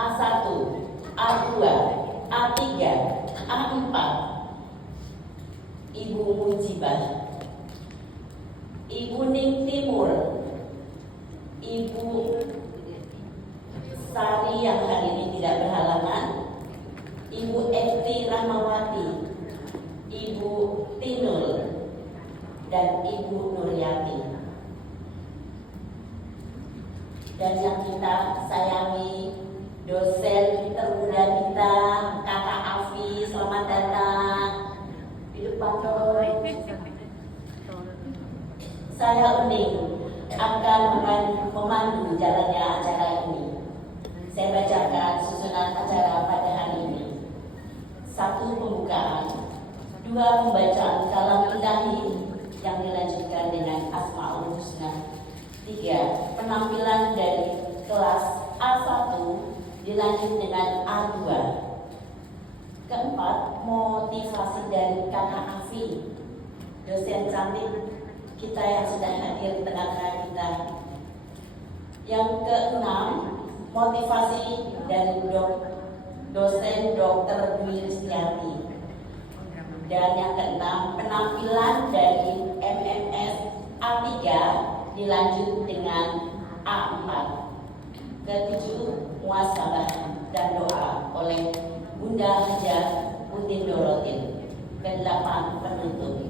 A1, A2, A3, A4, Ibu Mujibah, Ibu Ning Timur, Ibu Sari yang hari ini tidak berhalangan, Ibu Esti Rahmawati, Ibu Tinul, dan Ibu Nuryati. Dan yang kita sayangi, dosen termuda kita, Kakak Afi, selamat datang di depan Roy. Saya Uning akan memandu jalannya acara ini. Saya bacakan susunan acara pada hari ini. 1. Pembukaan, 2. Pembacaan kalam ilahi yang dilanjutkan dengan Asmaul Husna, 3. Penampilan dari kelas A1 dilanjut dengan A2, 4. Motivasi dari Kakak Afi, dosen cantik kita yang sudah hadir di tengah-tengah kita. Yang ke-6, motivasi dari dosen Dr. Dwi Ristiati. Dan yang ke-6, penampilan dari MMS A3 dilanjut dengan A4. Ke-7, muasabah dan doa oleh Bunda Hajah Udin Dorotin. Ke-8, penutup.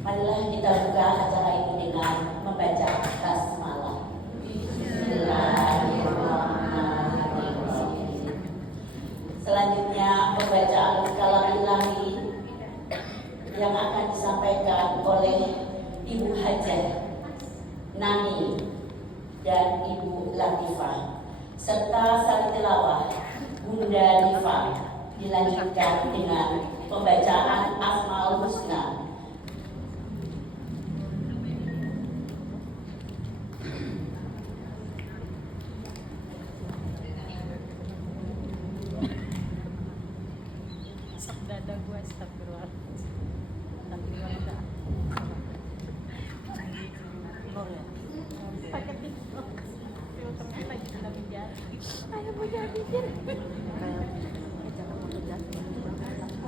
Marilah kita buka acara ini dengan membaca basmalah. Bismillahirrahmanirrahim. Selanjutnya pembacaan kalam ilahi yang akan disampaikan oleh Ibu Hajah Nani dan Ibu Latifah, serta sari tilawah Bunda Diva, dilanjutkan dengan pembacaan Asmaul Husna.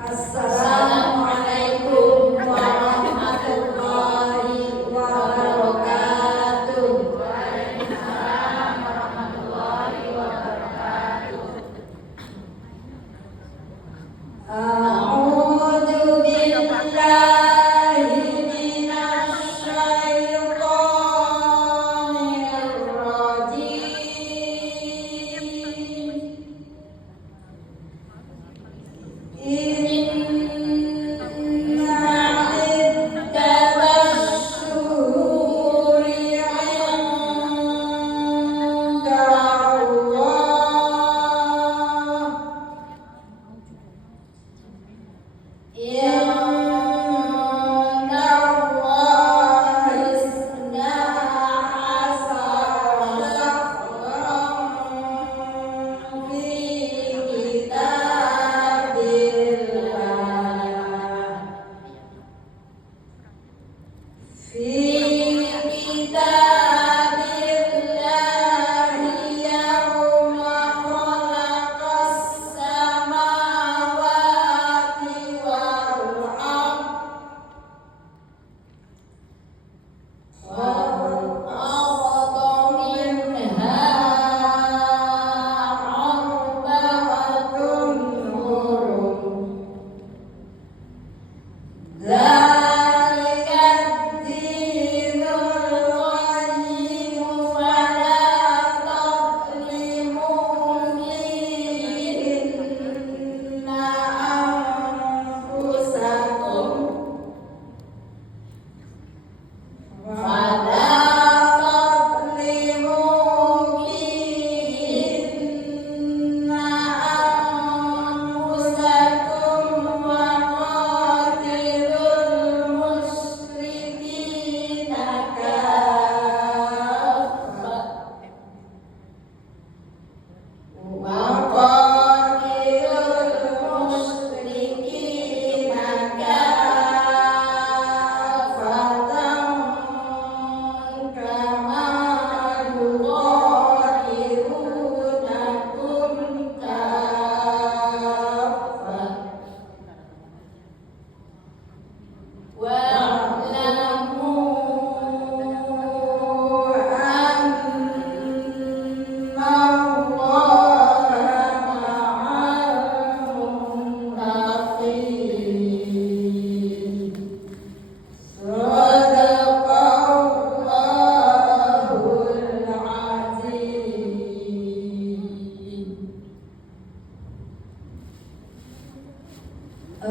Assalamualaikum warahmatullahi wabarakatuh. Waalaikumsalam warahmatullahi wabarakatuh. A'udzu billahi minasy syaithanir rajim.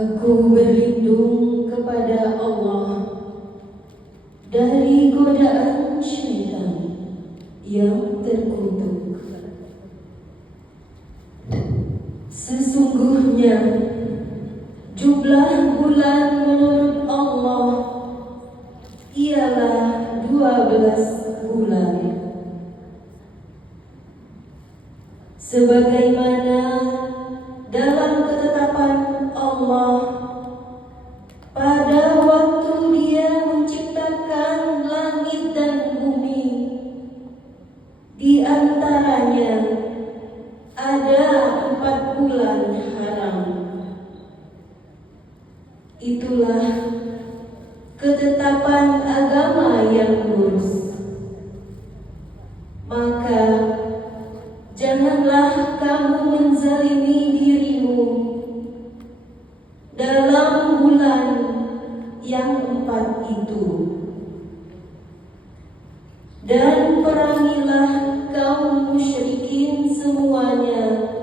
Aku berlindung kepada Allah dari godaan syaitan yang terkutuk. Sesungguhnya jumlah bulan menurut Allah ialah 12 bulan. Sebagaimana dalam ketetapan Allah pada waktu Dia menciptakan langit dan bumi, di antaranya ada 4 bulan haram. Itulah ketetapan agama yang lurus. Maka janganlah kamu menzalimi dirimu dalam bulan yang 4 itu. Dan perangilah kaum musyrikin semuanya,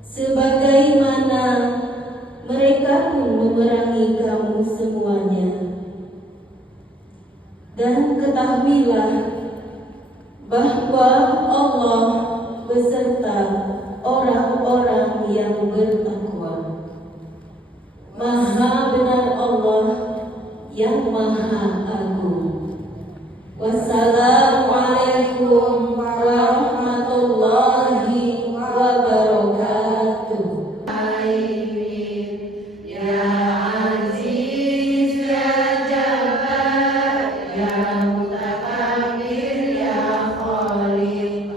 sebagaimana mereka pun memerangi kamu semuanya. Dan ketahuilah bahwa Allah beserta orang-orang yang bertakwa. Maha benar Allah yang Maha Agung. Wassalamualaikum warahmatullahi wabarakatuh. Ya Aziz ya Jabbar ya Mutakabir ya Khaliq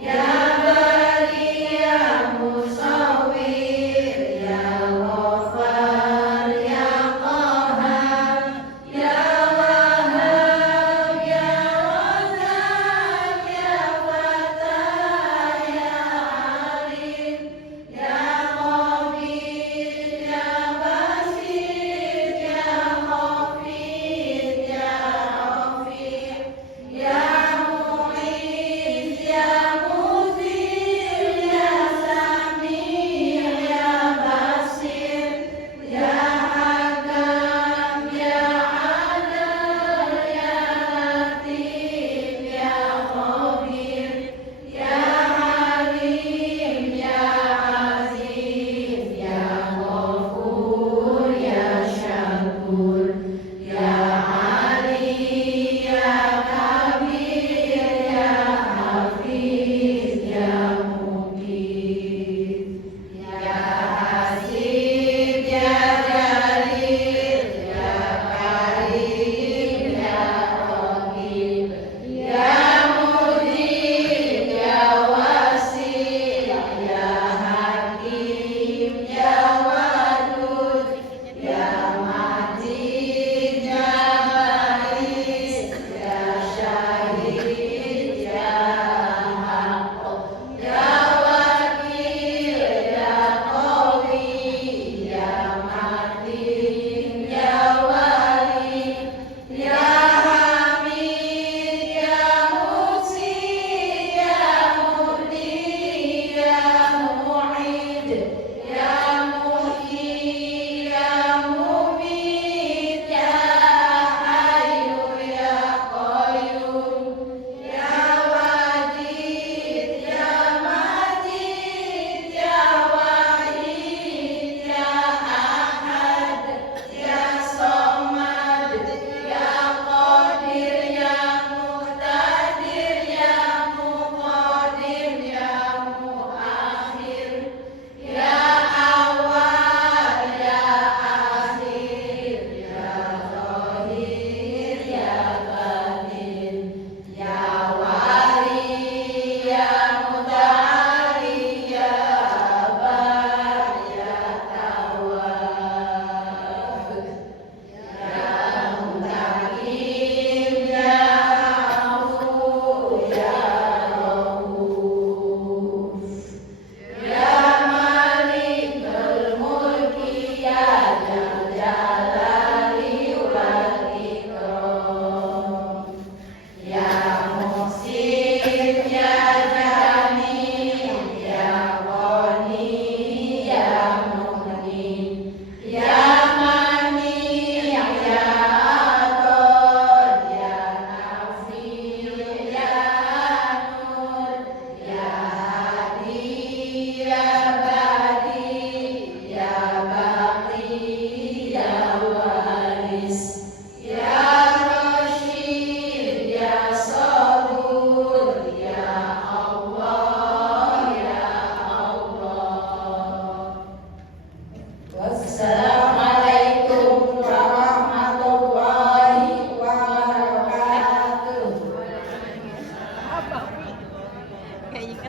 ya Bari ya Musawwir ya Ghaffar ya Qahhar ya Wahhab ya Razzaq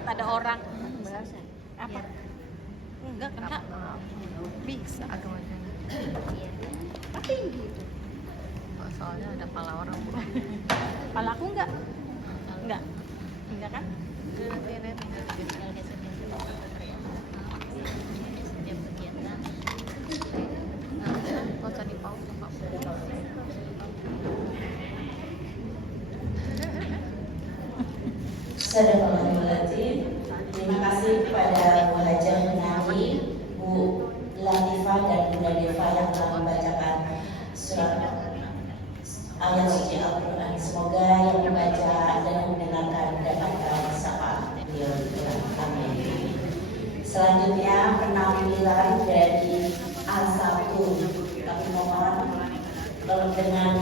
ada orang. Apa? Enggak kena. Bisa agamanya. Tapi gitu. Soalnya ada pala orang. Pala aku enggak? Enggak. Enggak kan? Sadaqallahul Terima kasih kepada Bu Hajah Menawi, Bu Latifah dan Bu Deva yang telah membacakan surat ayat suci Al-Quran. Semoga yang membaca dan mendengarkan mendapatkan syafaat beliau. Amin. Selanjutnya penampilan dari A1 kami mohon dengan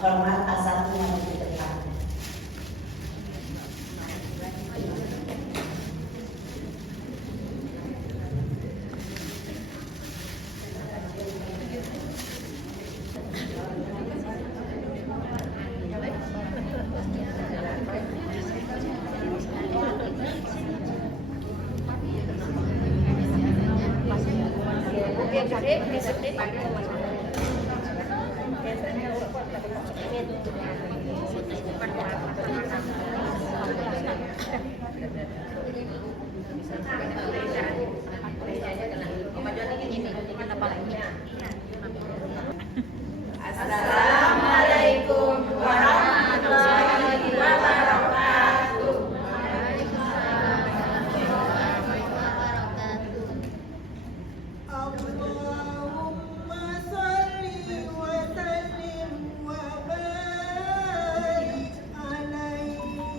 hormat A1 yang di depan. Assalamualaikum warahmatullahi wabarakatuh. Allahumma salli wa sallim wa barik alaihi.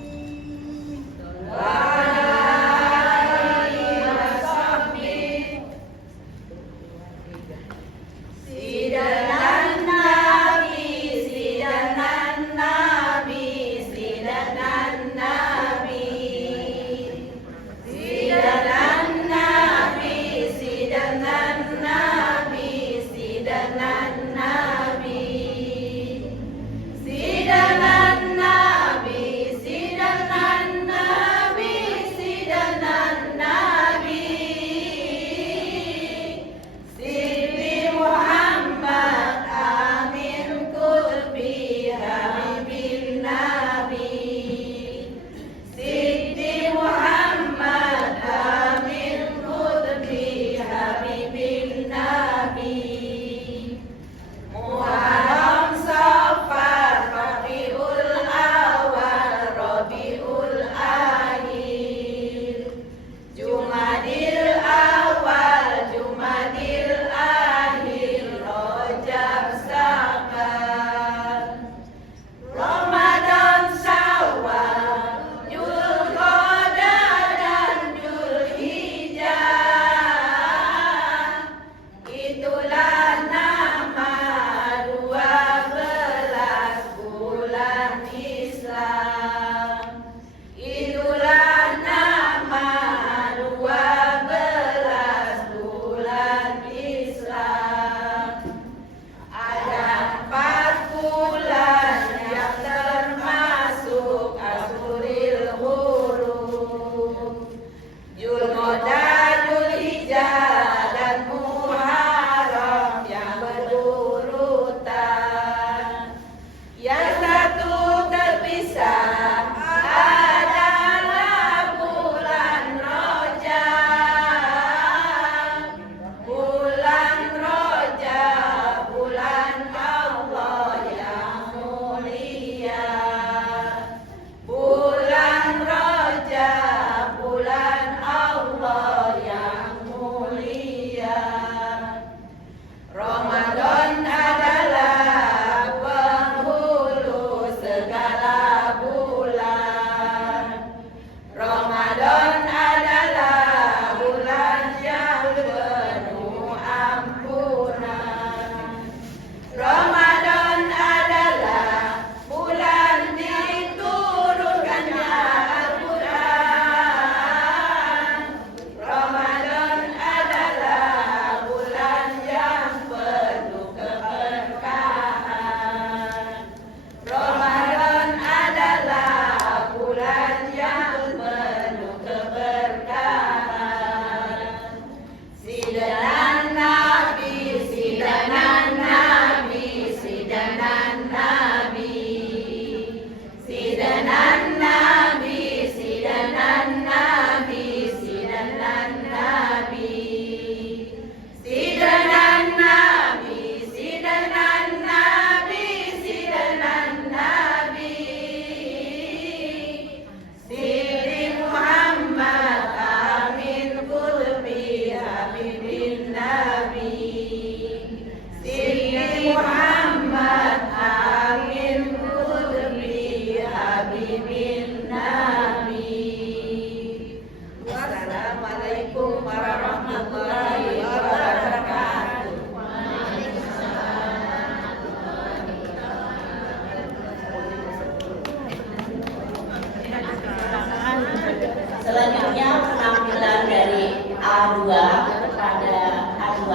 Selanjutnya penampilan dari A2 kepada A2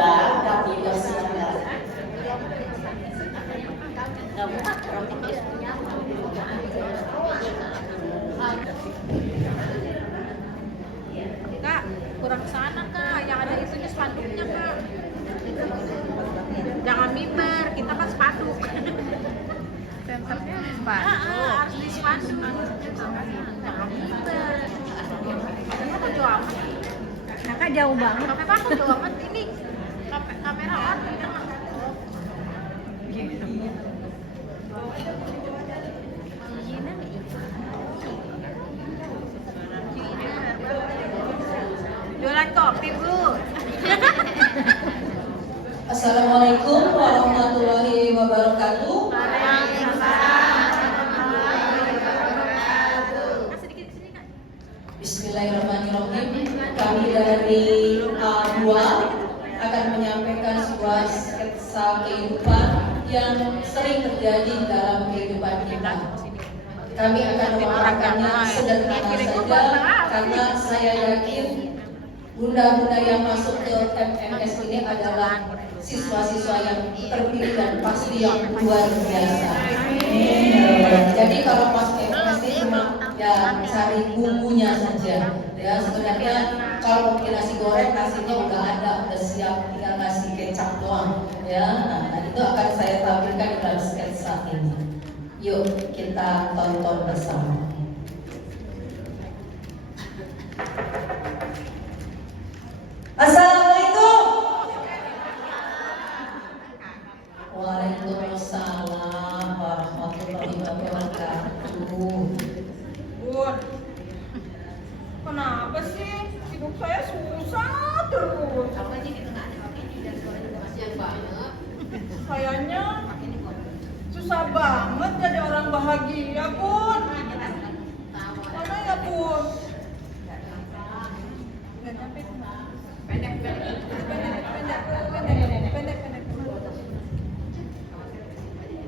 kami persilakan. Kak, kurang sana kak, yang ada itunya spanduknya kak. Jangan mimbar, kita kan spanduk. Harus di spanduk. Jangan mimbar. Kakak jauh amat. Kakak jauh banget. Kakak jauh amat. Ini kamera on. Jualan kopi bu. Assalamualaikum warahmatullahi wabarakatuh. Bismillahirrahmanirrahim. Kami dari A2 akan menyampaikan sebuah sketsa kehidupan yang sering terjadi dalam kehidupan kita. Kami akan memaparkannya sederhana saja karena saya yakin bunda-bunda yang masuk ke MMS ini adalah siswa-siswa yang terpilih dan pasti yang luar biasa. Jadi kalau masuk MMS ini cuma ya cari bumbunya saja. Ya sebenarnya kalau bikin nasi goreng nasinya udah ada, udah siap, tinggal nasi kecap doang. Ya, nah itu akan saya tampilkan dalam sketsa ini. Yuk kita tonton bersama. Assalamualaikum. Waalaikumsalam warahmatullahi wabarakatuh. Bun, kenapa sih hidup saya susah terus? Kayaknya susah banget jadi orang bahagia, Bun. Mana ya, Bun? Nggak nyampe. Pendek.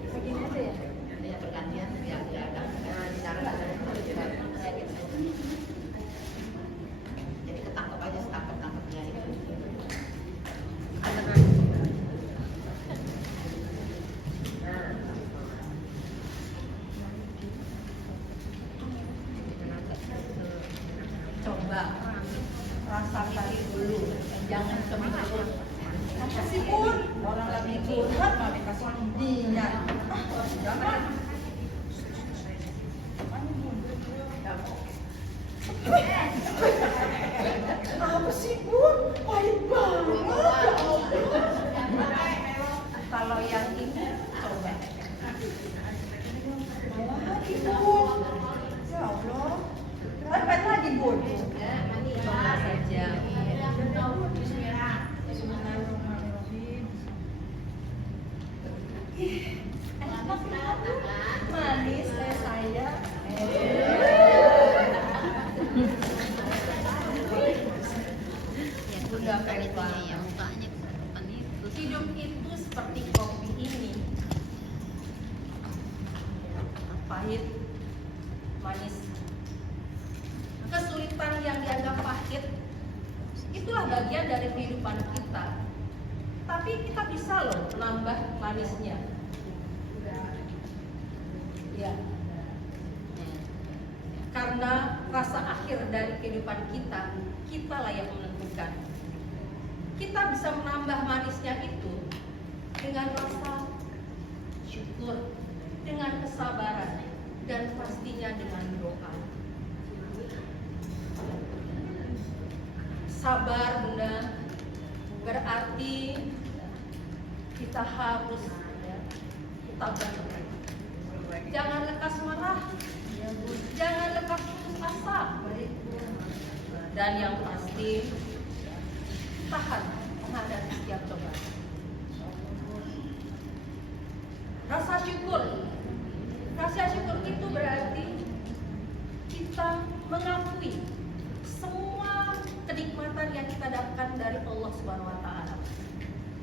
Begini aja ya. Jadi ketangkep aja setangkep-tangkepnya itu. Coba rasakan dulu, jangan kemana. Apa sih Bun? Orang lagi curhat mau dikasih dinya. Jangan. Apa sih Bun? Pahit banget. Ya Allah. Kalau yang ini coba. Lagi Bun. Ya Allah. Apa lagi Bun? Coba saja. Manis saya. Udah kayak hidup itu seperti kopi ini, pahit, manis. Kesulitan yang dianggap pahit itulah bagian dari kehidupan kita. Tapi kita bisa loh menambah manisnya. Ya. Karena rasa akhir dari kehidupan kita, kitalah yang menentukan. Kita bisa menambah manisnya itu dengan rasa syukur, dengan kesabaran, dan pastinya dengan doa. Sabar Bunda, berarti kita harus tabah. Jangan lekas marah, jangan lekas putus asa, dan yang pasti tahan menghadapi setiap cobaan. Rasa syukur itu berarti kita mengakui semua kenikmatan yang kita dapatkan dari Allah Subhanahu wa taala.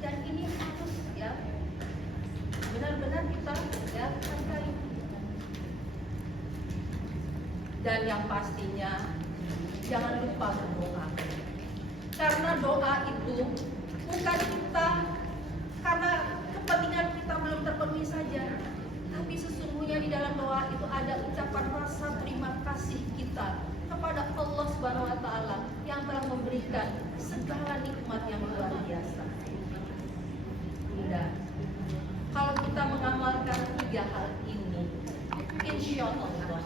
Dan ini harus ya benar-benar kita ya hargai. Dan yang pastinya jangan lupa berdoa. Karena doa itu bukan kita karena kepentingan kita belum terpenuhi saja, tapi sesungguhnya di dalam doa itu ada ucapan rasa terima kasih kita kepada Allah Subhanahu wa taala yang telah memberikan segala nikmat yang luar biasa. Bunda, kalau kita mengamalkan 3 hal ini, insya Allah ya,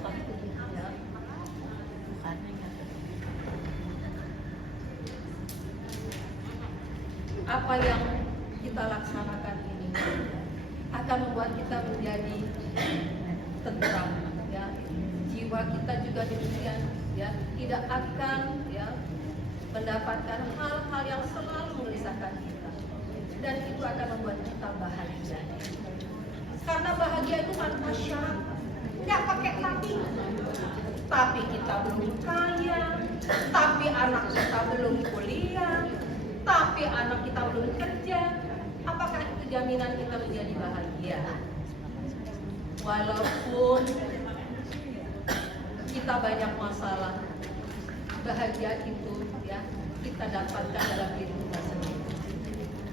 apa yang kita laksanakan ini akan membuat kita menjadi tentram, ya. Jiwa kita juga demikian, ya, tidak akan ya mendapatkan hal-hal yang selalu merisaukan kita, dan itu akan membuat kita bahagia. Karena bahagia itu tanpa syarat, nggak pakai tapi kita belum kaya, tapi anak kita belum kuliah, tapi anak kita belum kerja, apakah itu jaminan kita menjadi bahagia? Walaupun kita banyak masalah, bahagia itu ya kita dapatkan dalam diri kita sendiri.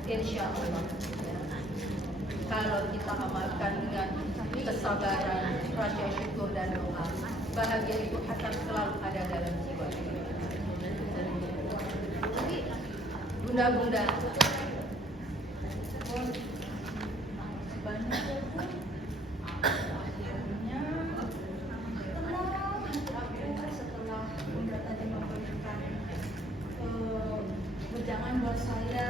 Insya Allah ya. Kalau kita amalkan dengan kesabaran, rasa syukur dan doa, bahagia itu akan selalu ada dalam jiwa kita. Bunda-bunda, setelah Bunda tadi memberikan wejangan buat saya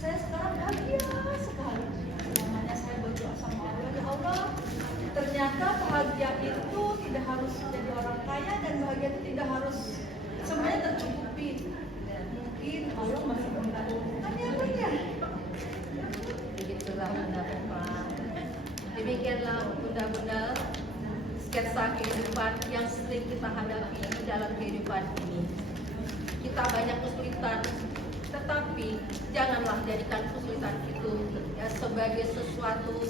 sekarang bahagia sekali. Namanya saya berdoa sama Allah, ya Allah, ternyata bahagia itu tidak harus jadi orang kaya, dan bahagia itu tidak harus semuanya tercukupi. Mungkin Allah masih membutuhkan ya Bunda. begitulah bunda-bunda. Demikianlah bunda-bunda sketsa kehidupan yang sering kita hadapi di dalam kehidupan ini. Kita banyak kesulitan, tetapi janganlah jadikan kesulitan itu ya sebagai sesuatu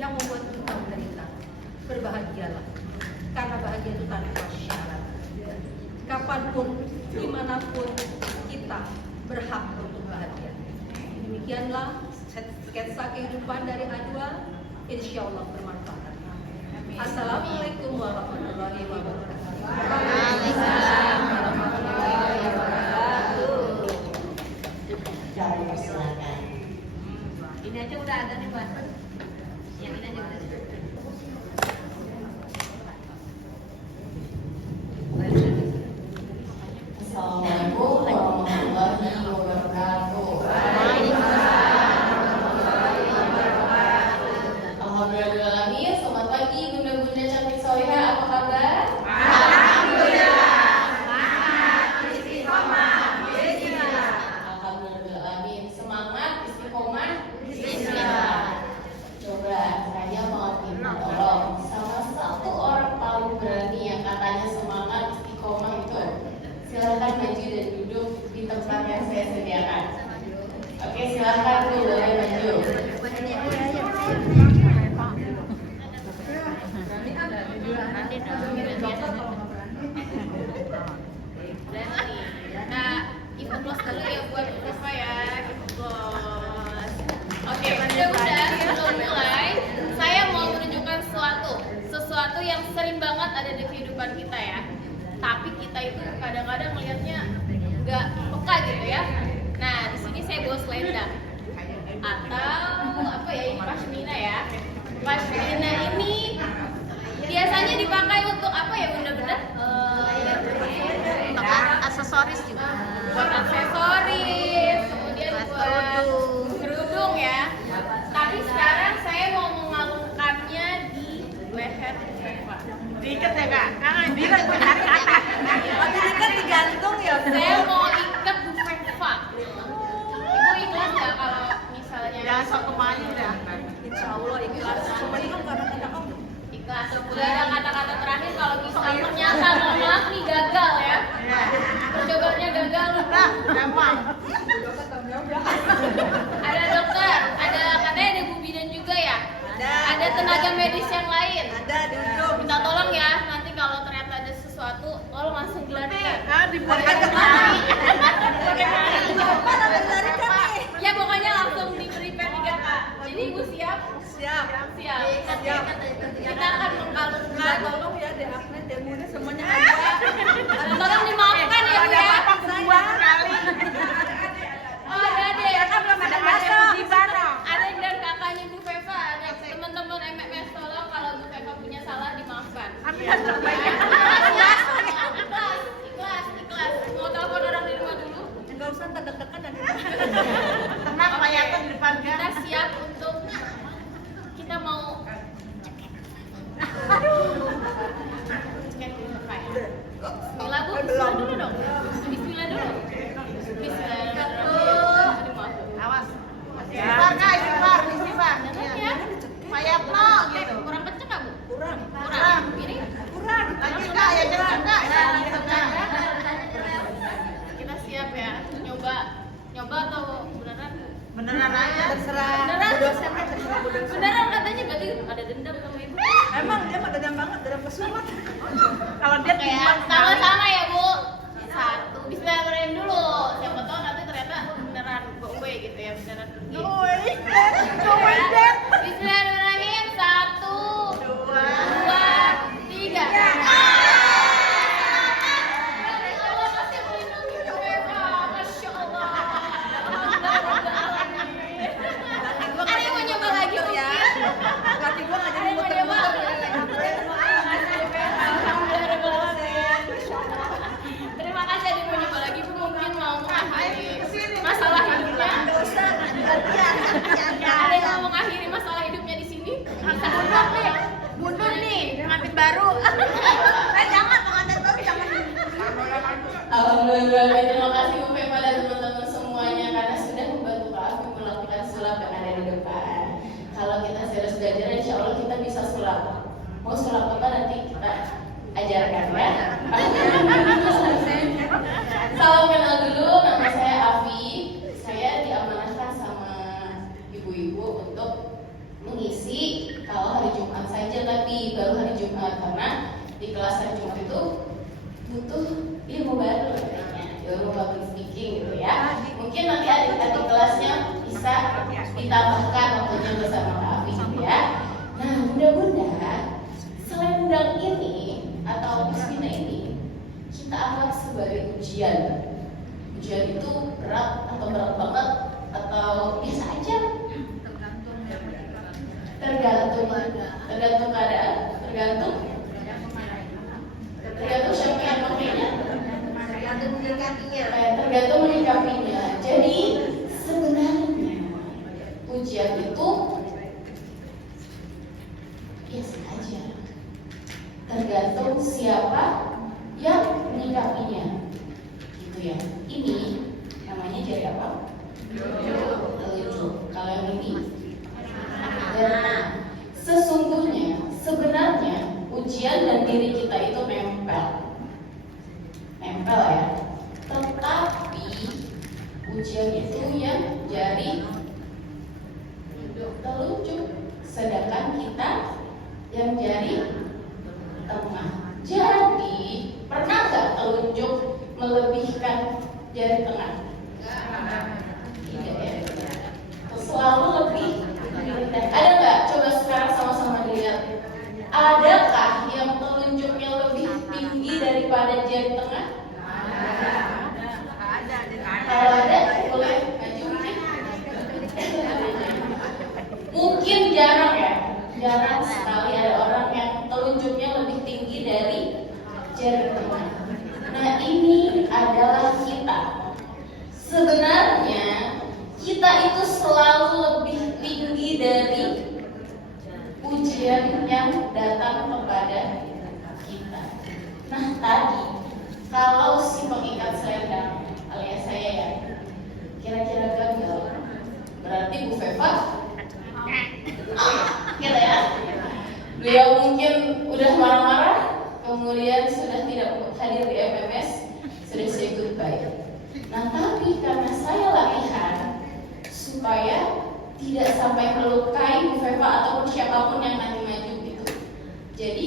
yang membuat kita menderita. Berbahagialah, karena bahagia itu tanpa syarat. Kapanpun, dimanapun kita berhak untuk bahagia. Demikianlah sketsa kehidupan dari Ajwa, insya Allah bermanfaat. Assalamualaikum warahmatullahi wabarakatuh. Waalaikumsalam warahmatullahi wabarakatuh. Kami silakan. Ini aja udah ada nih, Mbak. Yang ini aja udah ada. Assalamualaikum warahmatullahi wabarakatuh. Alhamdulillah, selamat pagi bunda-bunda cantik soleha, apa kabar? Alhamdulillah, semangat, istiqomah. Coba saya mau minta tolong sama satu orang paling berani yang katanya semangat, istiqomah itu. Silakan maju dan duduk di tempat yang saya sediakan. Oke, silakan Bu, boleh maju. Nah, ibu close dulu ya buat Reva ya, ibu close. Oke, bunda-bunda, sebelum mulai, saya mau menunjukkan sesuatu yang sering banget ada di kehidupan kita ya. Tapi kita itu kadang-kadang melihatnya nggak peka gitu ya. Nah, di sini saya bawa selendang atau apa ya, ini pashmina ya. Pashmina ini biasanya dipakai untuk apa ya bunda-bunda? Aksesoris juga. Buat aksesoris, kemudian buat kerudung ya. Tapi sekarang saya mau mengalungkannya di leher Reva. Diikat ya Kak? Diikat buat tarik ke atas. Diikat digantung ya? Saya mau ikat di Reva. Ibu ikhlas nggak kalau misalnya? Ya, sok kemarin ya. Insya Allah ikhlas. Semuanya kan karena kita om. Ikhlas. Udah ada kata-kata terakhir kalau misalnya ternyata mohon maaf nih gagal ya. Percobaannya gagal. Nah, gampang. Ada dokter, ada katanya ada Bu Bidan juga ya. Ada tenaga medis yang lain. Ada di ujung. Minta tolong ya, nanti kalau ternyata ada sesuatu, tolong langsung gelar ya. Kan di Larikan kemana? Mana melarikan nih? Ya pokoknya langsung di prepare 3 Kak. Jadi Ibu siap? Siap. Siap. Siap. Kita akan mengkalkulasi. Nah, tolong ya Deakne, demonya semuanya ada. Tolong dimaafkan ya Bu ya. Dua kali. Oh ada deh. Belum ada masuk. Ada dan kakaknya Bu Feva, ada teman-teman MMS tolong kalau Bu Feva punya salah dimaafkan. Ikhlas, ikhlas. Mau telepon orang di rumah dulu? Enggak usah terdekat dan Tenang, Pak Yato di depan kan. Kita siap untuk kita mau cek dulu Pak ya. Bismillah Bu, bismillah dulu dong. Bismillah dulu. Bismillahirrahmanirrahim. Aduh, maaf. Awas. Istighfar Kak, istighfar. Ya. Pak Yatno gitu. Kurang kenceng nggak Bu? kurang. Kurang. Ini Lagi Kak, ya jangan Kak. kita siap ya. Nyoba atau beneran? Beneran aja. Terserah. Beneran? Bu dosen, terserah Bu dosen. Beneran katanya berarti ada dendam sama Ibu. Emang dia mah dendam banget, dendam kesumat. Kalau dia Oke ya, sama-sama ya Bu. Satu, bismillahirrahmanirrahim dulu. Siapa tahu nanti ternyata beneran gue gitu ya, beneran pergi. Bismillahirrahmanirrahim. 1, 2, 3. Allah masih melindungi gue, Pak. Masya Allah. Ada yang mau nyoba lagi Bu ya? Laki gua nggak jadi Ada yang mau nyoba? Terima kasih ada yang mau nyoba lagi Bu, mungkin mau mengakhiri masalah hidupnya. Ada yang mau mengakhiri masalah hidupnya di sini? Bisa mundur nih, pengantin baru. Jangan pengantin baru jangan. Alhamdulillah, terima kasih Bu Feva dan teman-teman semuanya karena sudah membantu kami melakukan sulap yang ada di depan. Kalau kita serius belajar, insya Allah kita bisa sulap. Mau sulap apa nanti kita ajarkan ya. Salam kenal dulu, nama saya Afi. Saya diamanahkan sama ibu-ibu untuk mengisi kalau hari Jumat saja, tapi baru hari Jumat karena di kelas hari Jumat itu butuh ilmu baru katanya, ilmu public speaking gitu ya. Mungkin nanti adik-adik kelasnya bisa ditambahkan waktunya bersama Kak Afi gitu ya. Nah, bunda-bunda, selendang ini atau bismillah ini kita anggap sebagai ujian. Ujian itu berat atau berat banget atau biasa aja? Tergantung keadaan, tergantung siapa yang pakainya, tergantung menyikapinya. Jadi sebenarnya ujian itu biasa aja, tergantung siapa yang menyikapinya, gitu ya. Ini namanya jari apa? Telunjuk. Kalau yang ini sebenarnya ujian dan diri kita itu nempel ya. Tetapi ujian itu yang jari telunjuk, sedangkan kita yang jari tengah. Jadi pernah nggak telunjuk melebihkan jari tengah? Tidak ya. Selalu lebih rendah. Ada nggak? Coba sekarang sama-sama dilihat. Adakah yang telunjuknya lebih tinggi daripada jari tengah? Kalau ada, boleh maju mungkin. Mungkin jarang ya. Jarang sekali ada orang yang telunjuknya lebih tinggi dari jari tengah. Nah, ini adalah kita. Sebenarnya kita itu selalu lebih tinggi dari ujian yang datang kepada kita. Nah, tadi kalau si pengikat selendang alias saya ya kira-kira gagal, berarti Bu Feva gitu ya. Beliau mungkin udah marah-marah, kemudian sudah tidak hadir di MMS, sudah say goodbye. Nah, tapi karena saya latihan supaya tidak sampai melukai Bu Feva ataupun siapapun yang nanti maju gitu, jadi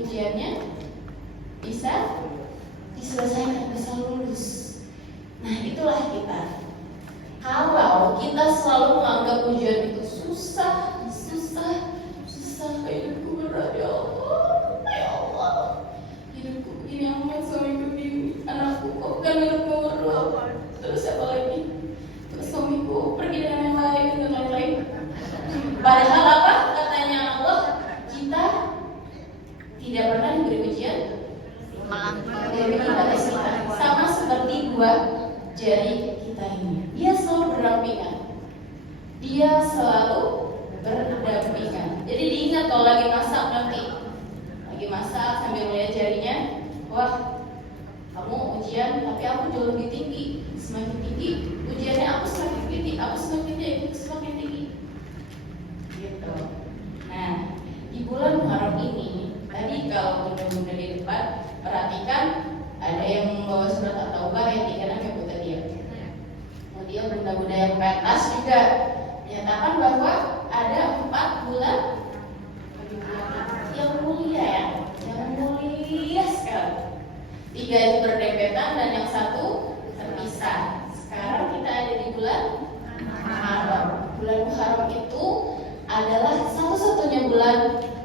ujiannya bisa diselesaikan, bisa lulus. itulah kita. Kalau kita selalu menganggap ujian itu susah, hidupku berat ya Allah, hidupku begini amat, suamiku begini, anakku kok kan hidupku berat, terus apa lagi, terus suamiku pergi dengan yang lain dan lain-lain. Padahal apa katanya Allah, kita tidak pernah diberi ujian sama seperti dua jari kita ini. Dia selalu berdampingan. Jadi diingat kalau lagi masak nanti, lagi masak sambil melihat jarinya, wah kamu ujian tapi aku jauh lebih tinggi, semakin tinggi ujiannya aku semakin tinggi, semakin tinggi. Gitu. Nah di bulan Muharram ini, tadi kalau bunda-bunda di depan perhatikan ada yang membawa surat At-Taubah ayat 36 ya Bu tadi ya. Kemudian bunda-bunda yang pentas juga menyatakan bahwa ada 4 bulan yang mulia ya, yang mulia sekali. 3 itu berdempetan dan yang 1 terpisah. Sekarang kita ada di bulan Muharram. Bulan Muharram itu adalah satu-satunya bulan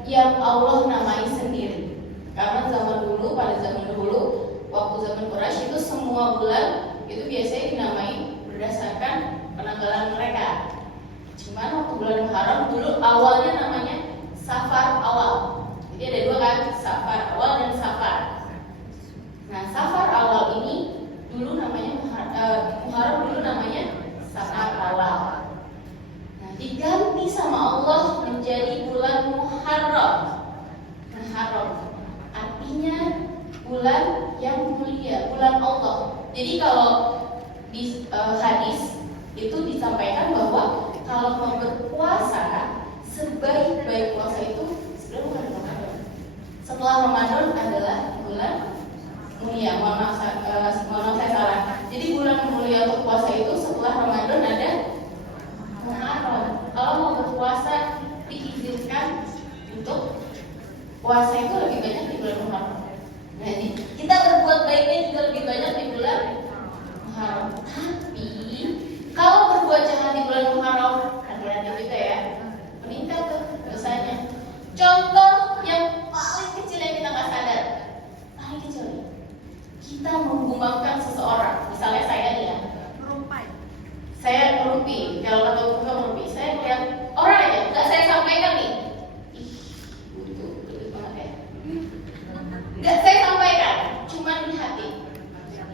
yang Allah namai sendiri. Karena pada zaman dulu, waktu zaman Quraisy itu semua bulan itu biasanya dinamai berdasarkan penanggalan mereka. Cuman waktu bulan Muharram dulu awalnya namanya Safar awal. Jadi ada 2 kan, Safar awal dan Safar. Nah, Safar awal ini dulu namanya Muharram dulu namanya Safar awal. Nah, diganti sama Allah menjadi bulan Muharram. Muharram artinya bulan yang mulia, bulan Allah. Jadi kalau di hadis itu disampaikan bahwa kalau mau berpuasa, sebaik-baik puasa itu sebenarnya bukan Ramadan. Setelah Ramadan adalah bulan mulia. Mohon maaf saya salah. Jadi bulan mulia untuk puasa itu setelah Ramadan ada Muharram. Kalau mau berpuasa diizinkan untuk puasa itu lebih banyak di bulan Muharram. Jadi kita berbuat baiknya juga lebih banyak di bulan Muharram. Tapi kalau berbuat jahat di bulan Muharram, hati-hati juga ya, meningkat tuh dosanya. Contoh yang paling kecil yang kita nggak sadar, paling kecil, kita menggumamkan seseorang. Misalnya saya nih ya, saya ngerumpi, kalau kata bukan ngerumpi, saya lihat orang aja, nggak saya sampaikan nih. Ih, itu betul banget ya. Nggak saya sampaikan, cuma di hati.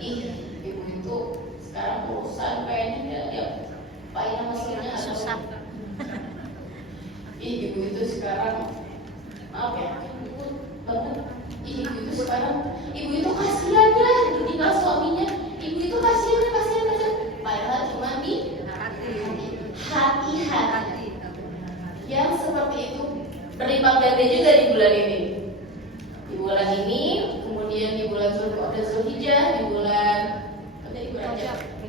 Ih, ibu itu sekarang urusan kayaknya dia paling maksudnya susah. Ih, ibu itu sekarang, maaf ya, ibu banget. Ih, ibu itu sekarang, ibu itu kasihan ya, ditinggal suaminya. Ibu itu kasihan. Padahal cuma di hati. Yang seperti itu berlipat ganda juga di bulan ini. Di bulan ini, kemudian di bulan Zulhijjah, di bulan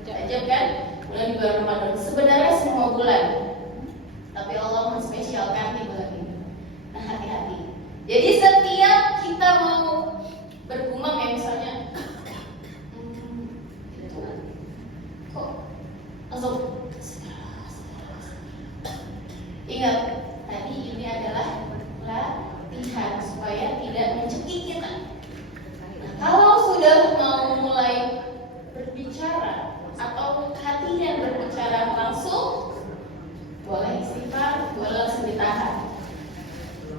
Rajab kan, bulan di bulan Ramadan. Sebenarnya semua bulan, tapi Allah menspesialkan di bulan ini. Nah, hati-hati. Jadi setiap kita mau bergumam ya misalnya, itu kok langsung ingat tadi ini adalah latihan supaya tidak mencekik kita. Nah, kalau sudah mau mulai berbicara atau hatinya berbicara langsung, boleh istighfar, boleh langsung ditahan,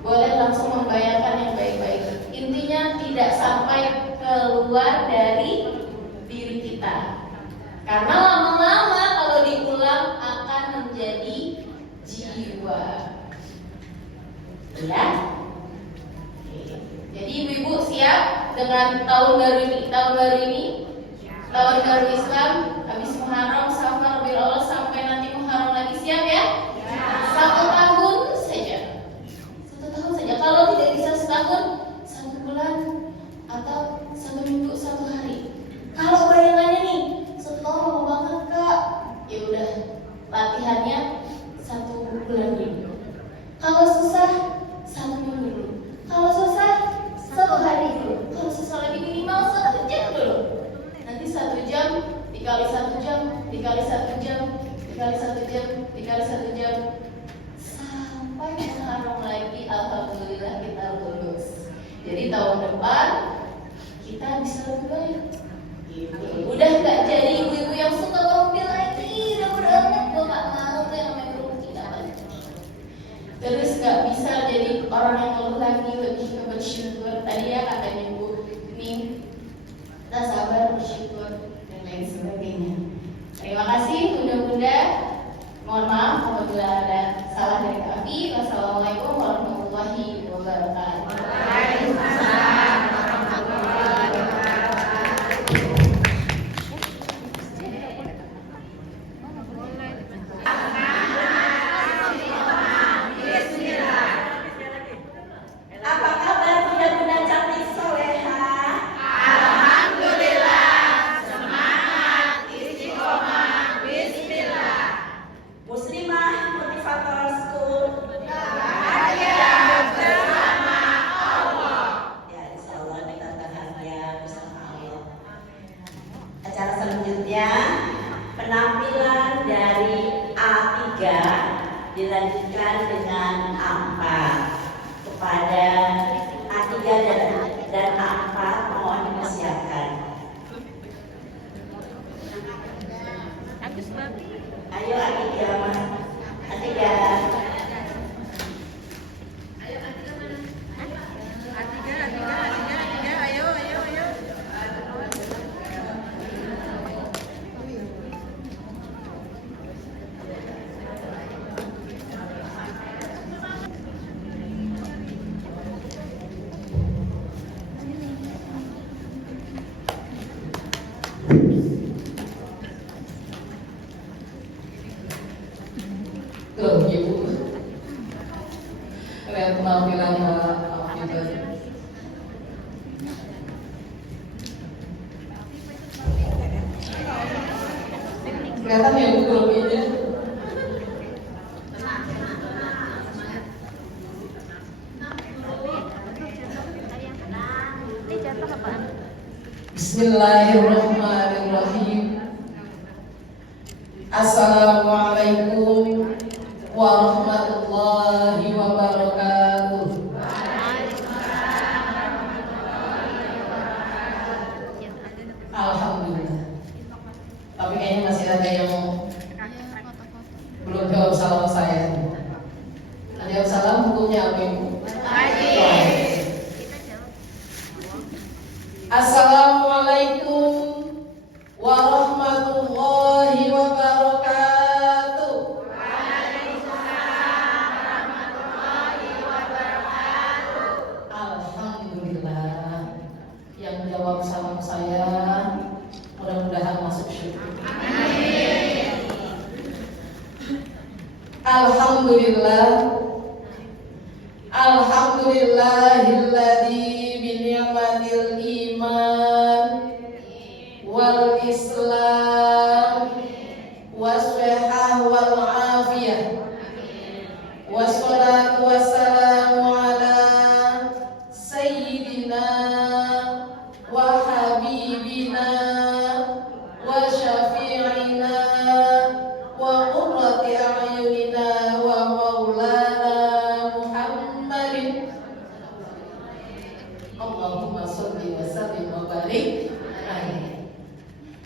boleh langsung membayangkan yang baik-baik. Intinya tidak sampai keluar dari diri kita, karena lama-lama kalau diulang akan menjadi jiwa. Ya. Jadi ibu-ibu siap dengan tahun baru ini, tahun baru Islam, habis Muharram, Safar, Rabiul Awal sampai nanti Muharram lagi, siap ya? Satu tahun saja. Kalau tidak bisa setahun, 1 bulan atau 1 minggu, 1 hari. Kalau bayangannya nih, setelah lama banget Kak, ya udah latihannya 1 bulan dulu. Kalau susah 1 minggu dulu. Kalau susah 1 hari dulu. Kalau susah lagi minimal 1 jam dulu. Nanti 1 jam dikali 1 jam, dikali 1 jam, dikali 1 jam, dikali 1 jam, sampai mengharung lagi. Alhamdulillah kita lulus. Jadi tahun depan kita bisa lebih baik. Gitu. Udah nggak jadi ibu-ibu yang suka ngerumpi lagi. Udah beranget, gue nggak mau tuh yang namanya ngerumpi. Terus nggak bisa jadi orang yang ngeluh lagi, lebih ke bersyukur. Tadi ya katanya ibu, ini kita sabar, bersyukur dan lain sebagainya. Terima kasih bunda-bunda. Mohon maaf apabila ada salah dari kami. Wassalamualaikum warahmatullahi wabarakatuh. Waalaikumsalam warahmatullahi wabarakatuh. Apa kabar bunda-bunda cantik soleha? Muslimah Motivator School. Ya, insya Allah kita bahagia bersama Allah. Acara selanjutnya penampilan dari A3 dilanjutkan dengan A4. Kepada A3 dan A4 mohon dipersiapkan. Ayo A3 mas, A3. Tuh, ibu. Lihat penampilan kita. Kelihatan ya bu groginya. Bismillahirrahmanirrahim. Assalamualaikum warahmatullahi wabarakatuh. Alhamdulillah. Tapi kayaknya masih ada yang belum jawab salam saya. Ada yang salam hukumnya apa ibu? Assalamualaikum warahmatullahi wabarakatuh. Alhamdulillah. Yang jawab salam saya mudah-mudahan masuk syurga. Alhamdulillah. Alhamdulillahilladzi bi ni'matil iman wal islam was-sihah wal afiyah. Wassalatu wassalamu ala sayyidina wa habibina wa syafi'ina wa qurrati a'yunina wa maulana Muhammadin. Allahumma sholli wa sallim wa barik alaihi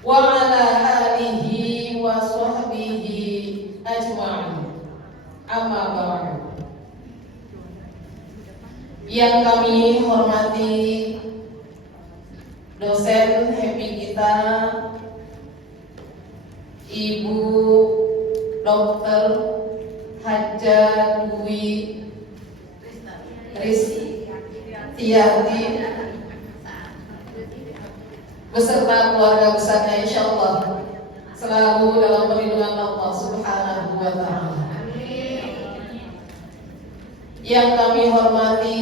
wa ala alihi wa sahbihi ajma'in. Amma ba'du. Yang kami hormati dosen happy kita, Ibu Dr. Hajah Dwi Ristiati beserta keluarga besarnya, insya Allah selalu dalam perlindungan Allah Subhanahu wa Ta'ala. Yang kami hormati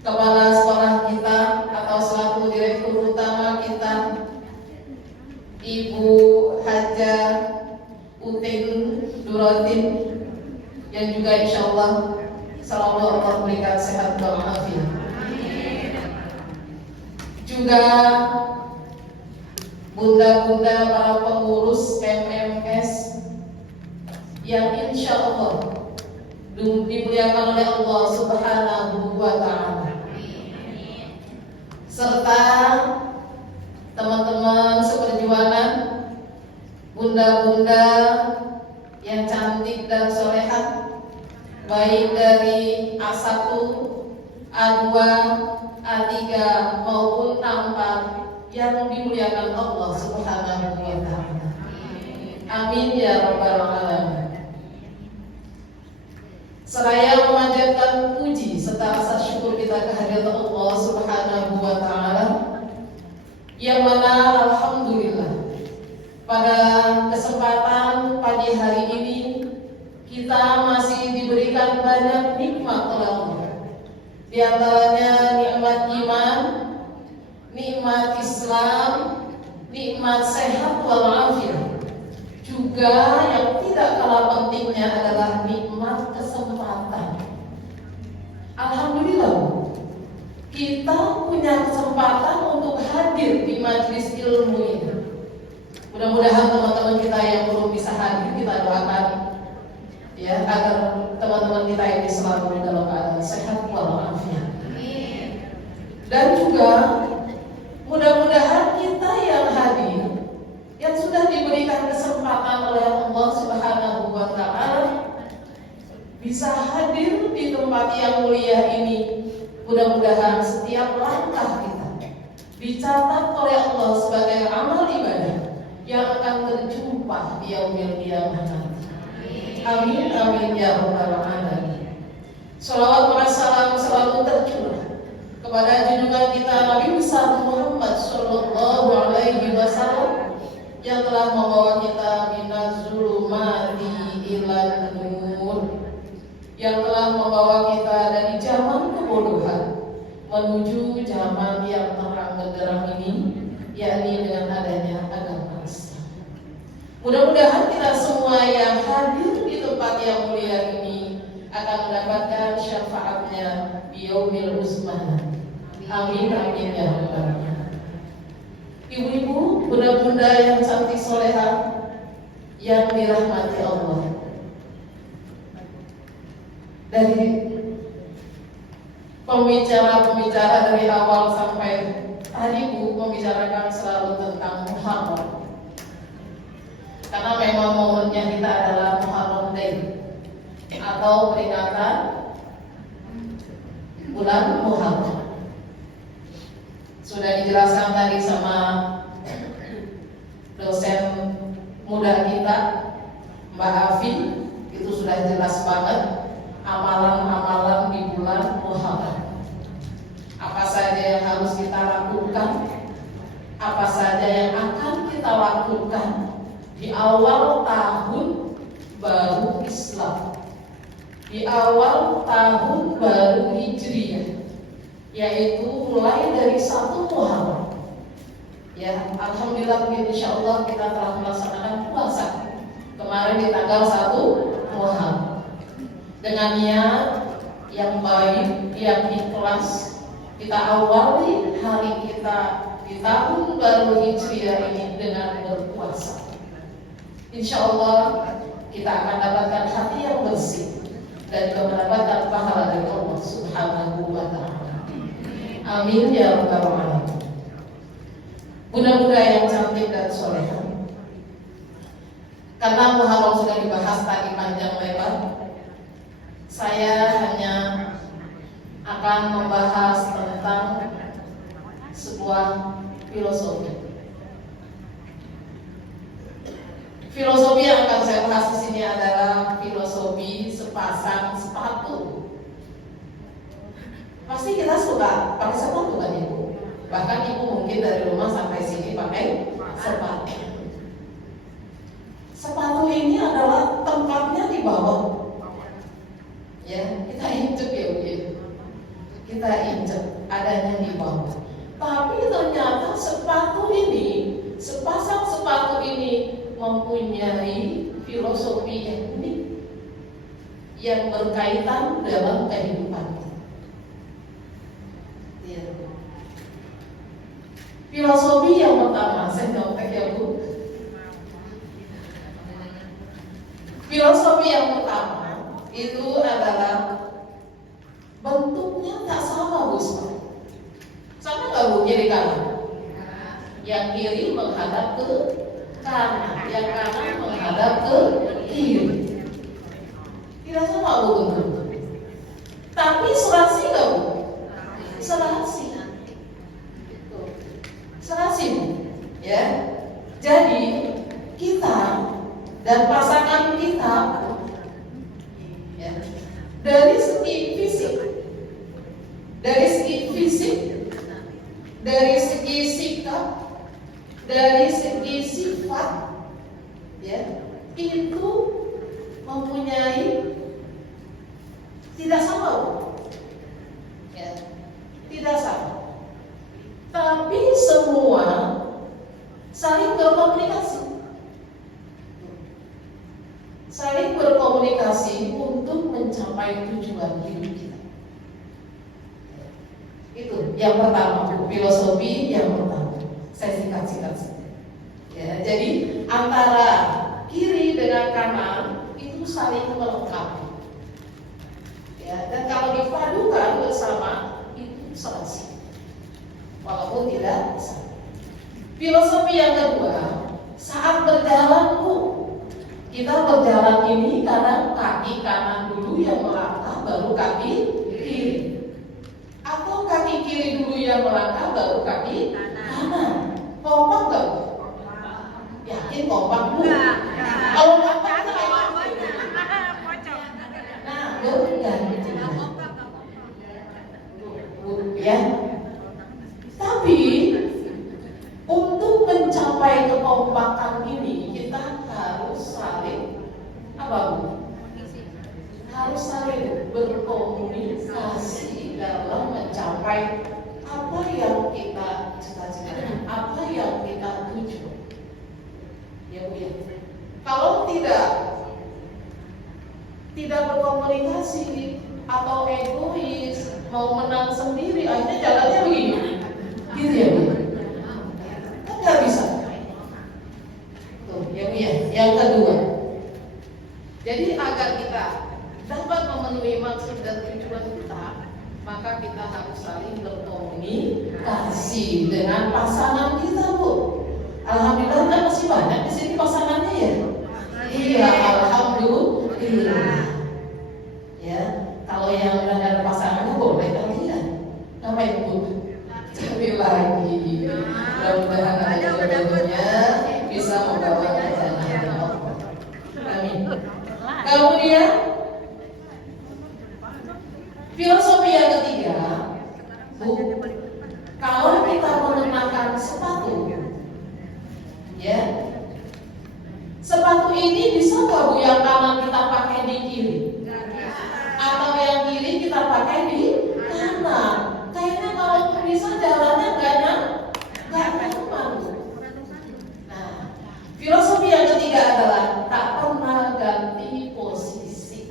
kepala sekolah kita atau selaku direktur utama kita, Ibu Hajah Utin Durotin, yang juga insya Allah selalu Allah berikan sehat walafiat. Juga Bu bunda-bunda para pengurus MMS yang insya Allah dimuliakan oleh Allah Subhanahu wa Ta'ala, serta teman-teman seperjuangan, bunda-bunda yang cantik dan solehat, baik dari A1, A2, A3 maupun A4 yang dimuliakan Allah Subhanahu wa Ta'ala. Amin ya rabbal alamin. Seraya memanjatkan puji serta rasa syukur kita kehadirat Allah Subhanahu wa Ta'ala, yang mana alhamdulillah pada kesempatan pagi hari ini kita masih diberikan banyak nikmat oleh Allah. Di antaranya nikmat iman, nikmat Islam, nikmat sehat walafiat. Juga yang tidak kalah pentingnya adalah nikmat kesempatan. Alhamdulillah, kita punya kesempatan untuk hadir di majelis ilmu ini. Mudah-mudahan teman-teman kita yang belum bisa hadir, kita doakan ya agar teman-teman kita ini selalu dalam keadaan sehat walafiat. Dan juga mudah-mudahan kita yang hadir, yang sudah diberikan kesempatan oleh Allah Subhanahu wa Ta'ala, bisa hadir di tempat yang mulia ini. Mudah-mudahan setiap langkah kita dicatat oleh Allah sebagai amal ibadah yang akan terjumpa di yaumil qiyamah nanti. Amin amin ya rabbal alamin. Shalawat wa salam selalu tercurah kepada junjungan kita Nabi besar Muhammad sallallahu alaihi wasallam, yang telah membawa kita minaz zulumati ilan nur, yang telah membawa kita dari zaman kebodohan menuju zaman yang terang benderang ini, yakni dengan adanya agama Islam. Mudah-mudahan kita semua yang hadir di tempat yang mulia ini akan mendapatkan syafaatnya di yaumil husna. Amin amin ya rabbal alamin. Ibu-ibu, bunda-bunda yang cantik soleha yang dirahmati Allah, dari pembicara-pembicara dari awal sampai tadi Bu membicarakan selalu tentang Muharram, karena memang momennya kita adalah Muharram Day atau peringatan bulan Muharram. Sudah dijelaskan tadi sama dosen muda kita Mbak Afi, itu sudah jelas banget amalan-amalan di bulan Muharram. Apa saja yang harus kita lakukan, apa saja yang akan kita lakukan di awal tahun baru Islam, di awal tahun baru Hijriah, yaitu mulai dari 1 Muharram. Ya, alhamdulillah insyaallah kita telah melaksanakan puasa kemarin di tanggal 1 Muharram dengan niat yang baik, yang ikhlas. Kita awali hari kita di tahun baru Hijriah ini dengan berpuasa. Insyaallah kita akan dapatkan hati yang bersih dan juga mendapatkan pahala dari Allah Subhanahu wa Ta'ala. Amin ya rabbal alamin. Bunda-bunda yang cantik dan soleha, karena Muharram sudah dibahas tadi panjang lebar, saya hanya akan membahas tentang sebuah filosofi. Filosofi yang akan saya bahas di sini adalah filosofi sepasang sepatu. Pasti kita suka pakai sepatu kan Ibu? Bahkan Ibu mungkin dari rumah sampai sini pakai sepatu. Sepatu ini adalah tempatnya di bawah. Ya, kita injek ya Bu. Kita injek adanya di bawah. Tapi ternyata sepatu ini, sepasang sepatu ini mempunyai filosofi yang unik yang berkaitan dalam kehidupan. Filosofi yang pertama, saya nyontek ya Bu. Filosofi yang pertama itu adalah bentuknya tak sama Bu. Sama nggak Bu kiri kanan? Yang kiri menghadap ke kanan, yang kanan menghadap ke kiri. Tidak sama Bu bentuk. Tapi serasi nggak Bu? Serasi. Serasi Bu. Ya. Jadi kita dan pasangan kita ya, dari segi fisik, dari segi sikap, dari segi sifat, ya, itu mempunyai tidak sama, ya, tidak sama. Tapi semua saling berkomunikasi. Saling berkomunikasi untuk mencapai tujuan hidup kita. Itu yang pertama, filosofi yang pertama. Saya singkat-singkat saja. Ya, jadi antara kiri dengan kanan itu saling melengkapi. Ya, dan kalau dipadukan bersama itu serasi. Walaupun tidak sama. Filosofi yang kedua, saat berjalan Bu, kita berjalan ini kadang kaki kanan dulu yang melangkah, baru kaki kiri. Atau kaki kiri dulu yang melangkah, baru kaki kanan. Kompak nggak Bu? Yakin kompak Bu? Kalau kompak itu kayak gitu. Nah, bukan gitu. Ya. Tapi untuk mencapai kekompakan ini kita harus saling apa Bu? Harus saling berkomunikasi dalam mencapai apa yang kita cita-citakan, apa yang kita tuju. Ya Bu ya. Kalau tidak berkomunikasi atau egois, mau menang sendiri, akhirnya jalannya begini. Gitu ya Bu. Kan nggak bisa. Tuh, ya Bu ya. Yang kedua, jadi agar kita dapat memenuhi maksud dan tujuan kita, maka kita harus saling berkomunikasi dengan pasangan kita Bu. Alhamdulillah kan masih banyak di sini pasangannya ya. Iya, alhamdulillah. Ya, kalau yang udah ada pasangannya boleh kali ya. Ngapain Bu? Cari lagi. Mudah-mudahan ada jodohnya bisa membawa ke jalan Allah. Amin. Kemudian filosofi yang ketiga, Bu, kalau kita mengenakan sepatu, ya, sepatu ini bisa nggak Bu yang kanan kita pakai di kiri, atau yang kiri kita pakai di kanan? Kayaknya kalau bisa jalannya nggak nyaman Bu. Nah, filosofi yang ketiga adalah tak pernah ganti posisi,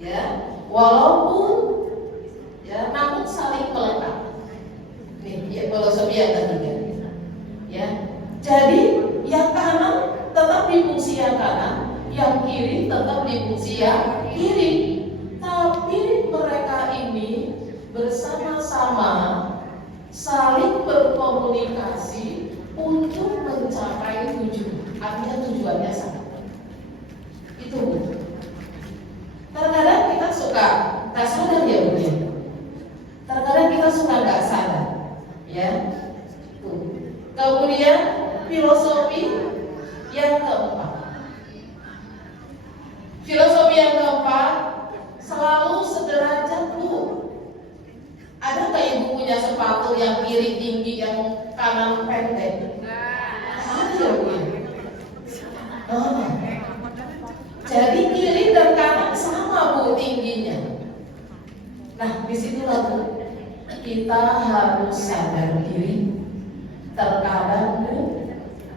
ya, walaupun ya, namun saling melengkapi. Nih, ya, filosofi yang ketiga, ya. Jadi yang kanan tetap di fungsi yang kanan, yang kiri tetap di fungsi yang kiri. Tapi mereka ini bersama-sama saling berkomunikasi untuk mencapai tujuan. Artinya tujuannya sama. Itu. Terkadang kita suka nggak sadar ya Bu. Terkadang kita suka nggak sadar, ya. Tuh. Kemudian filosofi yang keempat. Filosofi yang keempat, selalu sederajat Bu. Ada nggak Ibu punya sepatu yang kiri tinggi, yang kanan pendek? Ada ya Bu. Oh. Jadi kiri dan kanan sama Bu tingginya. Nah, disitulah Bu, kita harus sadar diri. Terkadang Bu,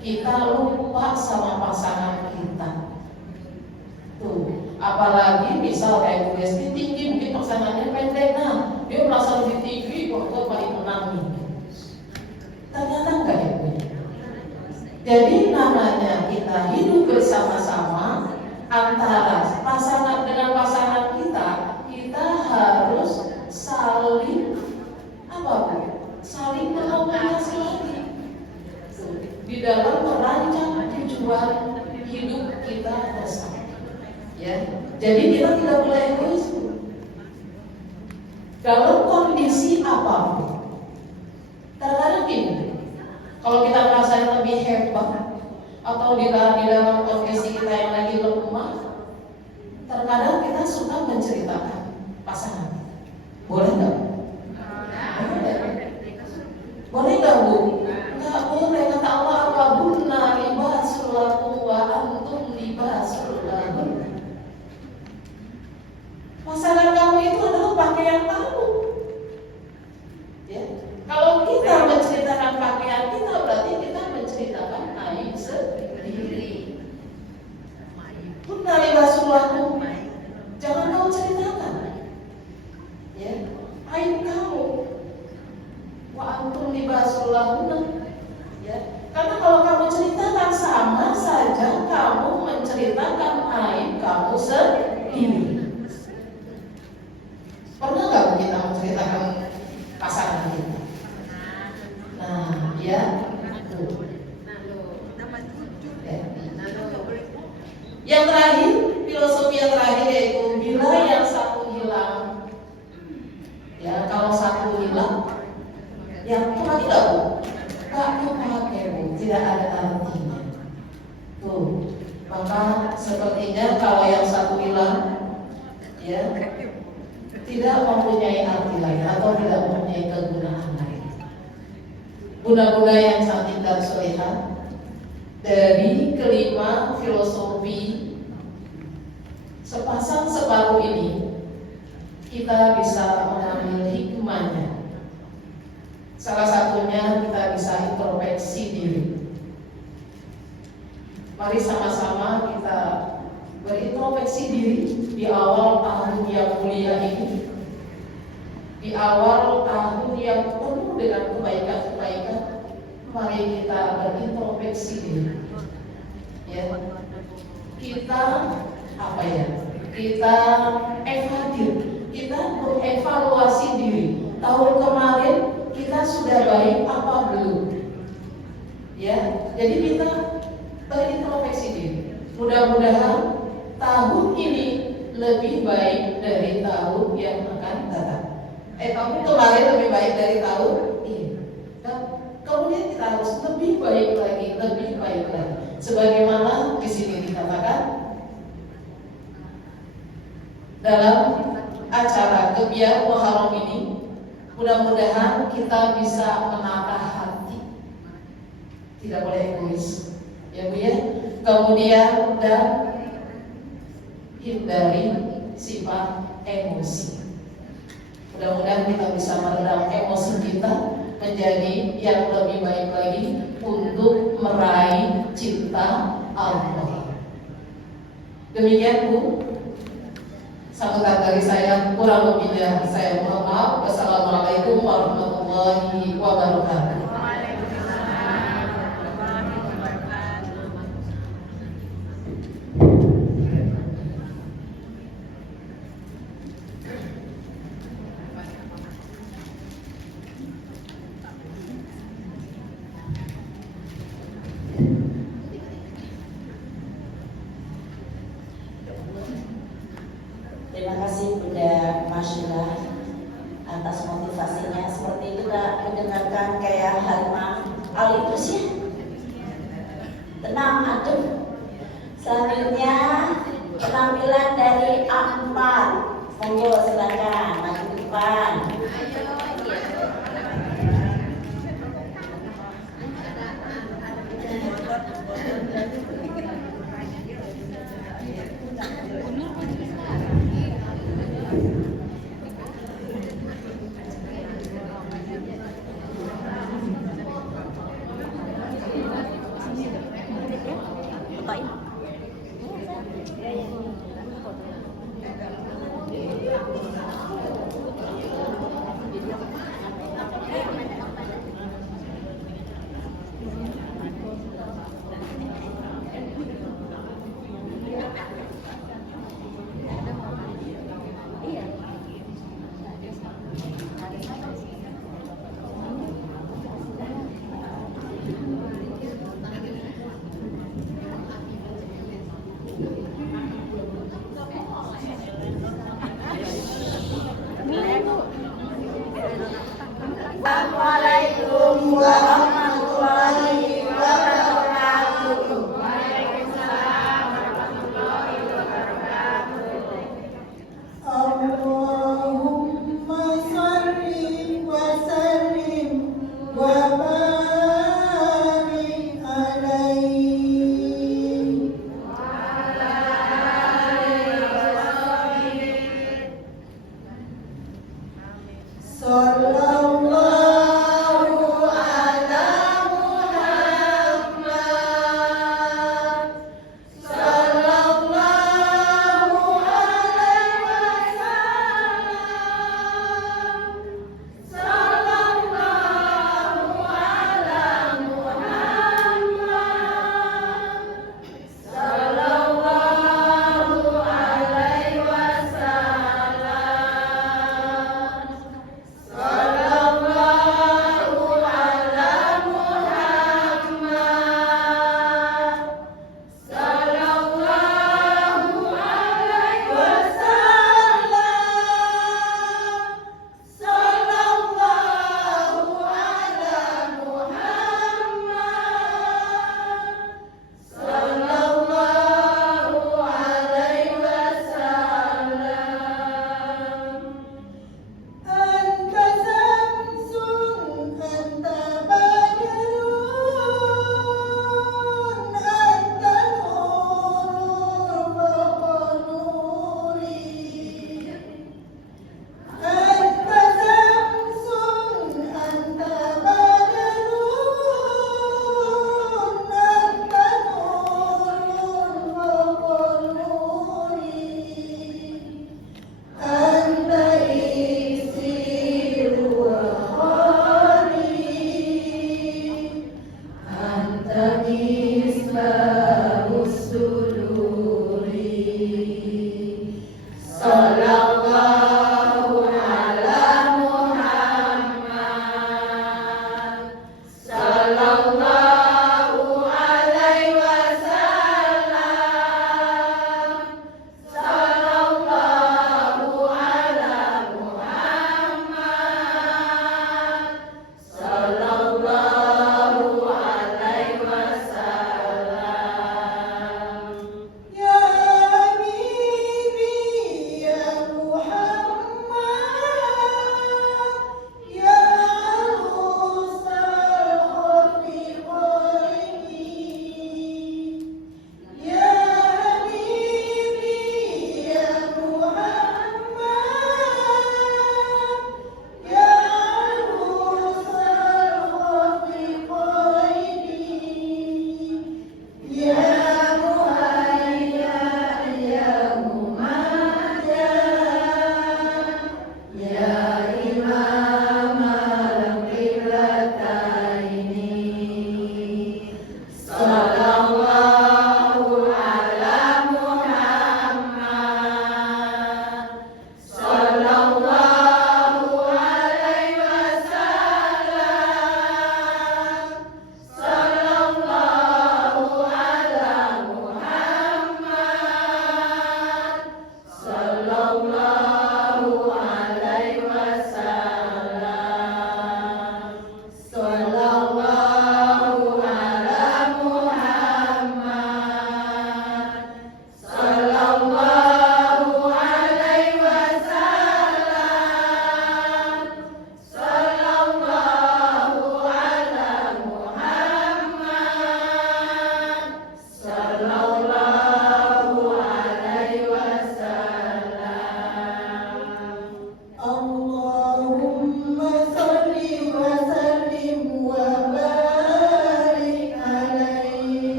kita lupa sama pasangan kita. Tuh, apalagi misal kayak Bu Desti tinggi, mungkin pasangannya pendek. Nah, dia merasa lebih tinggi, kok paling menang nih. Ternyata enggak Jadi namanya kita hidup bersama-sama antara pasangan dengan pasangan kita harus saling apa Bu? Saling mengomunikasi di dalam merancang tujuan hidup kita bersama. Ya, jadi kita tidak boleh egois. Dalam kondisi apapun, terkadang gini, kalau kita merasa lebih hebat atau di dalam kondisi kita yang lagi lemah, terkadang kita suka menceritakan pasangan. Boleh nggak? Boleh nggak Bu? Nggak boleh, kata Allah, apa bunna libasul lakum wa antum libasul lahun. Pasangan kamu itu adalah pakaian kamu. Ya. Kalau kita menceritakan pakaian kita, berarti kita menceritakan aib sendiri. Bunna libasul lakum. Jangan kau ceritakan. Ya, aib kamu. Wa antum libasul lahun. Ya, karena kalau kamu ceritakan sama saja kamu menceritakan aib kamu sendiri. Pernah nggak kita menceritakan pasangan kita? Nah, ya. Yang terakhir, filosofi yang terakhir yaitu bila yang satu hilang. Ya, kalau satu hilang, yang cuma tidak Bu, tak memakai Bu, tidak ada artinya. Tuh, maka sepertinya kalau yang satu hilang, ya, tidak mempunyai arti lain atau tidak mempunyai kegunaan lain. Guna-guna yang cantik dan soleha dari kelima filosofi sepasang separuh ini, kita bisa mengambil hikmahnya. Salah satunya kita bisa introspeksi diri. Mari sama-sama kita berintrospeksi diri di awal tahun yang mulia ini, di awal tahun yang penuh dengan kebaikan-kebaikan. Mari kita berintrospeksi diri. Ya, kita apa ya? Kita mengevaluasi diri. Tahun kemarin kita sudah baik apa belum? Ya, jadi kita berintrospeksi diri. Mudah-mudahan tahun ini lebih baik dari tahun yang akan datang. Tahun kemarin lebih baik dari tahun ini. Dan kemudian kita harus lebih baik lagi, lebih baik lagi. Sebagaimana di sini dikatakan dalam acara Gebiar Muharram ini, mudah-mudahan kita bisa menata hati. Tidak boleh egois, ya Bu ya. Kemudian dan hindari sifat emosi. Mudah-mudahan kita bisa meredam emosi kita menjadi yang lebih baik lagi untuk meraih cinta Allah. Demikian Bu, sambutan dari saya. Kurang lebihnya saya mohon maaf. Wassalamualaikum warahmatullahi wabarakatuh. Terima kasih Bunda Masyula atas motivasinya. Seperti kita mendengarkan kayak Halimah Al-Idrus ya. Tenang, adem. Selanjutnya penampilan dari A4. Monggo silakan maju ke depan.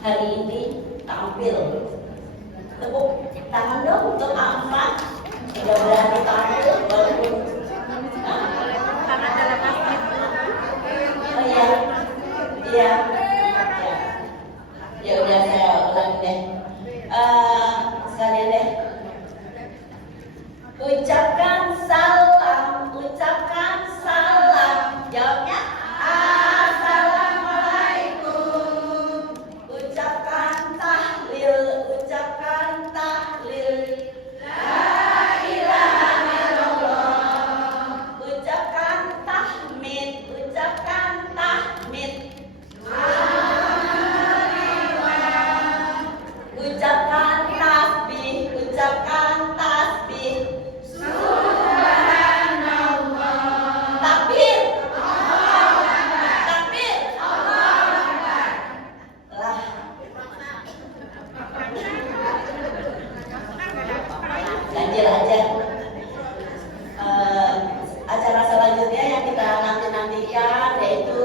hari ini tampil. Tepuk tangan dong untuk Amfa. Sudah berani tampil walaupun Tangan dalam masjid. oh iya. Iya. Ya udah saya ulangi deh. Sekalian deh. Ucapkan salam, ucapkan salam. Jawabnya assalamualaikum. Ucapkan tahlil, ucapkan tahlil. La ilaha illallah. Ucapkan tahmid, ucapkan tahmid. Ucapkan tasbih, ucapkan tasbih. Takbir. Takbir. Lah. Ganjil aja. Acara selanjutnya yang kita nantikan yaitu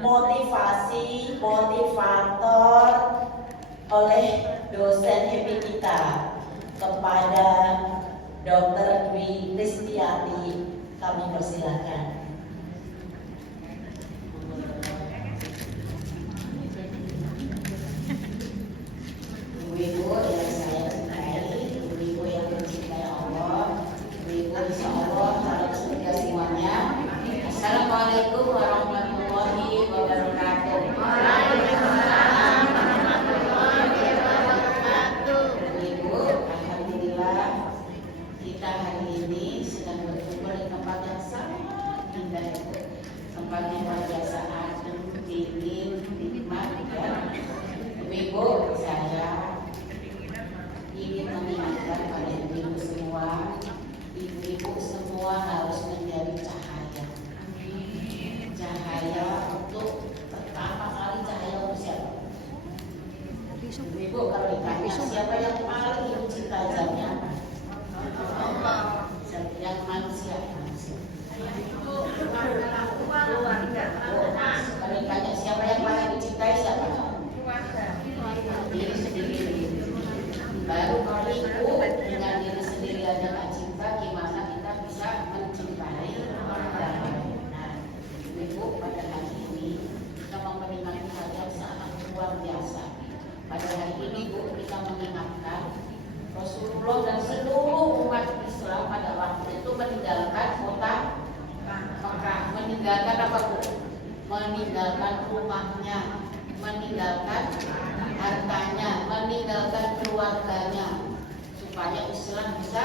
motivasi, motivator oleh dosen HEPI kita kepada Dr. Dwi Kristiati. Kami persilakan. Ibu-ibu yang saya cintai, ibu-ibu yang mencintai Allah, ibu-ibu insya Allah harus surga semuanya. Assalamualaikum warahmatullahi wabarakatuh. Ibu, alhamdulillah kita hari ini sedang berkumpul di tempat yang sangat Ibu kalau ditanya siapa yang paling ibu cinta jamnya? Yang manusia. Kalau ditanya siapa yang paling dicintai siapa? Diri sendiri. Baru kalau ibu dengan diri sendiri aja nggak cinta, gimana kita bisa mencintai orang lain? Nah, ibu pada hari ini kita memperingati hal yang sangat luar biasa. Pada hari ini Bu, kita mengingatkan Rasulullah dan seluruh umat Islam pada waktu itu meninggalkan kota Mekah. Meninggalkan apa Bu? Meninggalkan rumahnya, meninggalkan hartanya, meninggalkan keluarganya, supaya Islam bisa